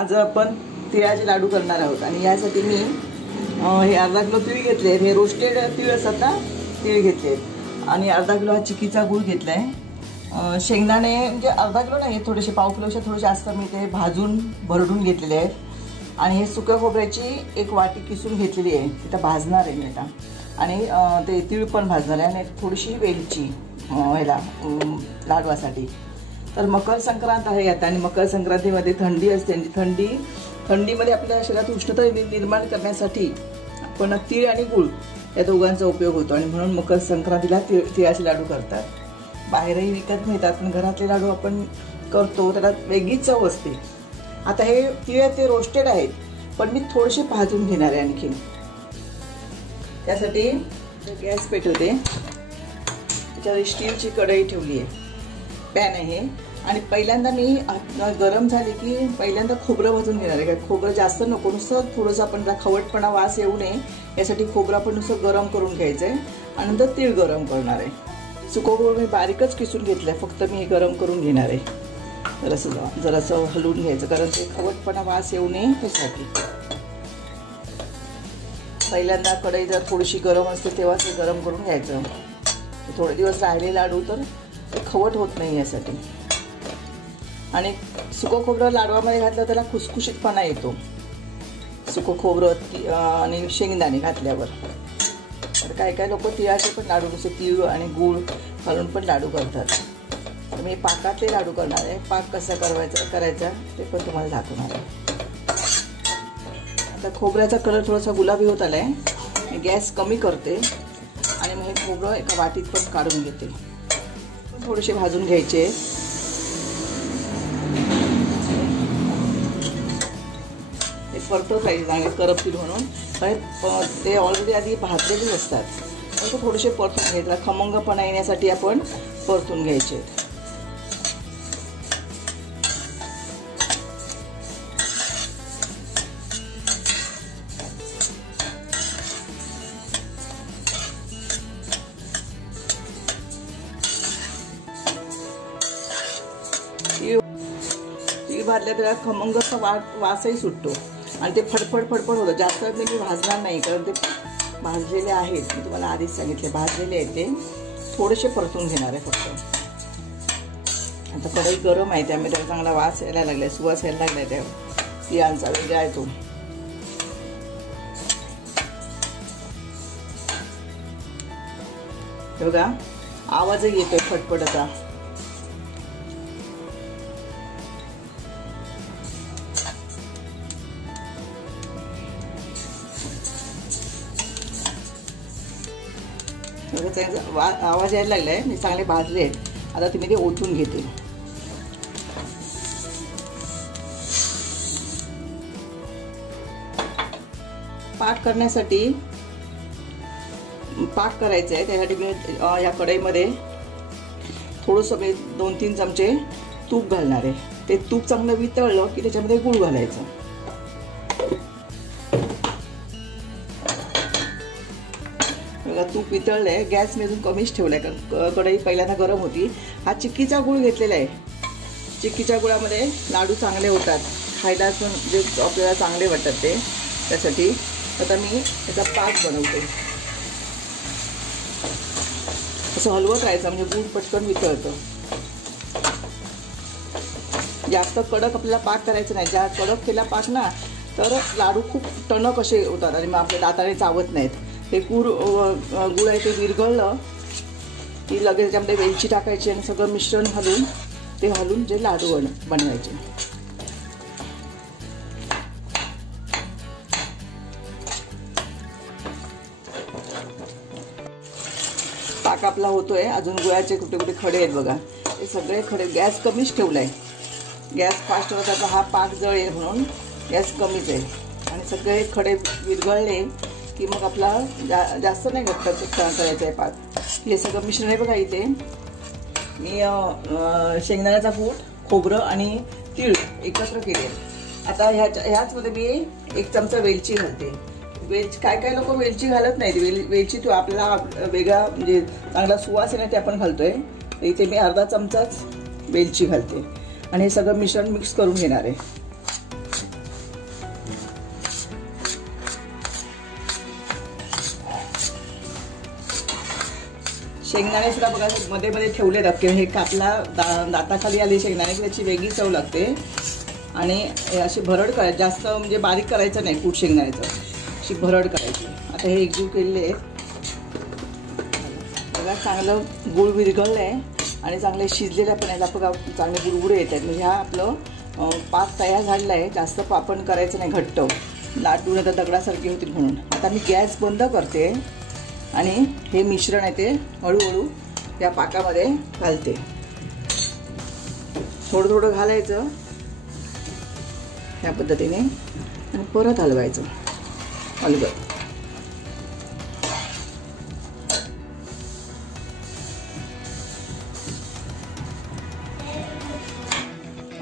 आज आपण तिळाचे लाडू करणार आहोत आणि यासाठी मी हे अर्धा किलो तीळ घेतले. हे रोस्टेड तीळ असतात ना, तीळ घेतले आणि अर्धा किलो हा चिक्कीचा गूळ घेतलाय. शेंगदाणे म्हणजे अर्धा किलो नाही, थोडेसे पाव किलोच्या थोडे जास्त मी ते भाजून भरडून घेतलेले आहेत. आणि हे सुक्या खोबऱ्याची एक वाटी किसून घेतलेली आहे, तिथं भाजणार आहे मी आता. आणि ते तीळ पण भाजणार आहे आणि थोडीशी वेलची ह्याला लाडवासाठी. तर मकर संक्रांत आहे आता आणि मकर संक्रांतीमध्ये थंडी असते आणि थंडीमध्ये आपल्या शरीरात उष्णता निर्माण करण्यासाठी आपण तीळ आणि गूळ या दोघांचा उपयोग होतो आणि म्हणून मकर संक्रांतीला तिळाचे लाडू करतात. बाहेरही विकत मिळतात पण घरातले लाडू आपण करतो, त्याला वेगळीच चव असते. आता हे तीळ ते रोस्टेड आहेत पण मी थोडेसे भाजून घेणार आहे आणखी. त्यासाठी गॅस पेटवते, त्याच्यावर स्टीलची कढई ठेवली आहे, पॅन आहे आणि पहिल्यांदा मी गरम झाली की पहिल्यांदा खोबरं भाजून घेणार आहे. खोबरं जास्त नको, नुसतं थोडंसं आपण खवटपणा वास येऊ नये यासाठी खोबरं आपण नुसतं गरम करून घ्यायचं आहे आणि नंतर तीळ गरम करणार आहे. सुकं खोबरं मी बारीकच किसून घेतलं आहे, फक्त मी हे गरम करून घेणार आहे. जरासं हलवून घ्यायचं कारण ते खवटपणा वास येऊ नये त्यासाठी. पहिल्यांदा कढई जर थोडीशी गरम असते तेव्हाच हे गरम करून घ्यायचं. थोडे दिवस राहिले लाडू तर ते खवट होत नाही यासाठी. आणि सुकं खोबरं लाडवामध्ये घातलं त्याला खुसखुशीतपणा येतो, सुकं खोबरं आणि शेंगदाणे घातल्यावर. तर काही काही लोक तिळाचे पण लाडू, नुसते तीळ आणि गूळ घालून पण लाडू करतात. तर मी पाकातले लाडू करणार आहे. पाक कसा करायचा ते पण तुम्हाला दाखवणार आहे. आता खोबऱ्याचा कलर थोडासा गुलाबी होत आला आहे. मी गॅस कमी करते आणि मग हे खोबरं एका वाटीत पण काढून घेते. थोडेसे भाजून घ्यायचे. ते परतत पाहिजे चांगले करपतील म्हणून, कारण ते ऑलरेडी आधी भाजलेले असतात. तर थोडेसे परतून घ्यायचे, खमंगपणा येण्यासाठी आपण परतून घ्यायचे. तीळ भाजल्या त्याला खमंग असा वासही सुटतो आणि ते फडफड होतं. जास्त मी भाजणार नाही कारण ते भाजलेले आहेत, मी तुम्हाला आधीच सांगितले भाजलेले आहेत. ते थोडेसे परतून घेणार आहे फक्त. आता कढई गरम आहे त्यामुळे त्याला चांगला वास यायला लागलाय, सुवास यायला लागलाय त्या तिळांचा वेगळा आहे तो. बघा आवाजही येतोय फटफटाचा. आवाज यायला लागलाय, मी चांगले भाजले आहेत. आता तुम्ही ते ओतून घेते. पाक करण्यासाठी पाक करायचं आहे त्यासाठी मी या कढईमध्ये थोडंसं मी 2-3 चमचे तूप घालणार आहे. ते तूप चांगलं वितळलं की त्याच्यामध्ये गूळ घालायचं. बघा तूप वितळलंय. गॅस मी अजून कमीच ठेवलाय कारण कढई पहिल्यांदा गरम होती. हा चिक्कीचा गूळ घेतलेला आहे. चिक्कीच्या गुळामध्ये लाडू चांगले होतात, खायला पण जे आपल्याला चांगले वाटतात ते. त्यासाठी आता मी याचा पाक बनवते. असं हलवत राहायचं म्हणजे गूळ पटकन वितळतं. जास्त कडक आपल्याला पाक करायचं नाही. ज्या कडक केला पाक ना तर लाडू खूप टणक असे होतात आणि मग आपल्या दाताने चावत नाहीत. हे गुळ आहे ते विरघळलं की लगेच त्याच्यामध्ये वेलची टाकायची आणि सगळं मिश्रण घालून जे लाडू बनवायचे. पाक आपला होतोय. अजून गुळाचे कुठे कुठे खडे आहेत बघा, हे सगळे खडे. गॅस कमीच ठेवलाय, गॅस फास्ट होता हा पाक जळेल म्हणून गॅस कमीच आहे. आणि सगळे खडे विरघळले की मग आपला जास्त नाही घट्ट करायचं आहे पाक. हे सगळं मिश्रण आहे बघा. इथे मी शेंगदाण्याचा कूट, खोबरं आणि तीळ एकत्र केले. आता ह्याचमध्ये मी 1 चमचा वेलची घालते. काय लोक वेलची घालत नाहीत. वेलची तो आपल्याला वेगळा म्हणजे चांगला सुवास आहे ना ते आपण घालतोय. इथे मी अर्धा चमचाच वेलची घालते आणि हे सगळं मिश्रण मिक्स करून घेणार आहे. शेंगदाणे सुद्धा बघा मध्ये मध्ये ठेवले अख्खे, हे कापला दाताखाली आली शेंगदाणे की त्याची वेगळी चव लागते. आणि अशी भरड करायची, जास्त म्हणजे बारीक करायचं नाही कूट शेंगदाण्याचं, अशी भरड करायची. आता हे एकजीव केलेले आहेत बघा, चांगलं गुळ विरघळलं आहे आणि चांगले शिजलेल्या पण याला बघा चांगले बुडबुडे येत आहेत. म्हणजे हा आपलं पाक तयार झालेला आहे. जास्त आपण करायचं नाही घट्ट, लाडू नंतर दगडासारखे होतील म्हणून. आता मी गॅस बंद करते आणि हे मिश्रण आहे ते हळूहळू या पाकामध्ये घालते. थोडं थोडं घालायचं ह्या पद्धतीने आणि परत हलवायचं अलगद.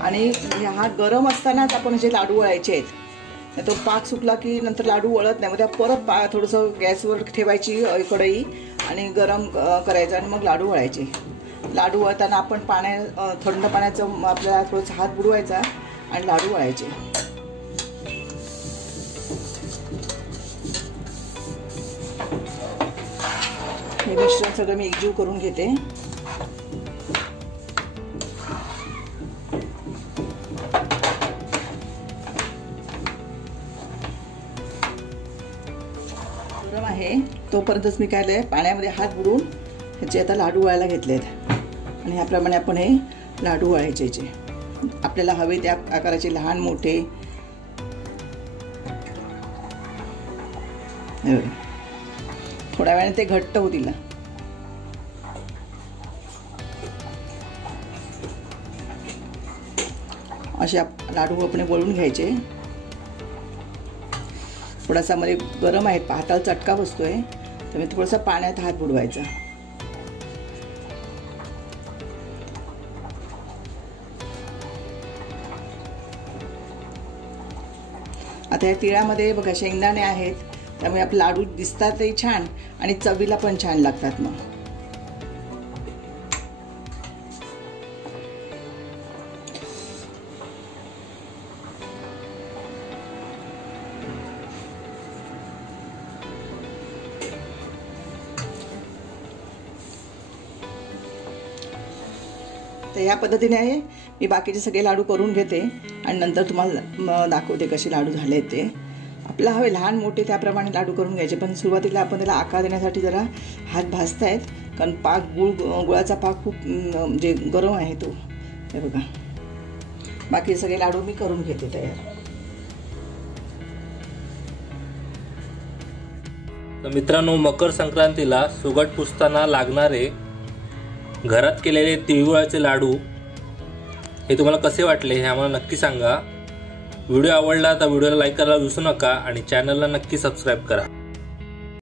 आणि हा गरम असतानाच आपण जे लाडू वळायचे आहेत, नाही तो पाक सुटला की नंतर लाडू वळत नाही. मग त्या परत थोडंसं गॅसवर ठेवायची कढई आणि गरम करायचं आणि मग लाडू वळायचे. लाडू वळताना आपण थंड पाण्याचं आपल्याला थोडंसं हात बुडवायचा आणि लाडू वळायचे. हे मिश्रण सगळं मी एकजीव करून घेते. गरम आहे तोपर्यंतच मी काय केलंय, पाण्यामध्ये हात बुडवून ह्याचे आता लाडू वळायला घेतलेत. आणि ह्याप्रमाणे आपण हे लाडू वळायचे, जे आपल्याला हवे त्या आकाराचे, लहान मोठे. थोड्या वेळाने ते घट्ट होतील ना. असे लाडू आपण वळून घ्यायचे. थोडासा मध्ये गरम आहे, हाताला चटका बसतोय, त्यामुळे थोडासा पाण्यात हात बुडवायचा. आता या तिळामध्ये बघा शेंगदाणे आहेत, त्यामुळे आपले लाडू दिसतातही छान आणि चवीला पण छान लागतात. मग तर या पद्धतीने आहे मी बाकीचे सगळे लाडू करून घेते आणि नंतर तुम्हाला दाखवते कसे लाडू झाले ते. आपल्याला हवे लहान मोठे त्याप्रमाणे लाडू करून घ्यायचे, पण सुरुवातीला आपण त्याला आकार देण्यासाठी जरा हात भाजतायत, कारण पाक गुळाचा पाक खूप म्हणजे गरम आहे तो. हे बघा बाकी सगळे लाडू मी करून घेते तयार. तर मित्रांनो, मकर संक्रांतीला सुगट पुसताना लागणारे घरात केलेले तिळगुळाचे लाडू हे तुम्हाला कसे वाटले हे आम्हाला नक्की सांगा. व्हिडिओ आवडला तर व्हिडिओला लाईक करायला विसरू नका आणि चॅनलला नक्की सबस्क्राईब करा.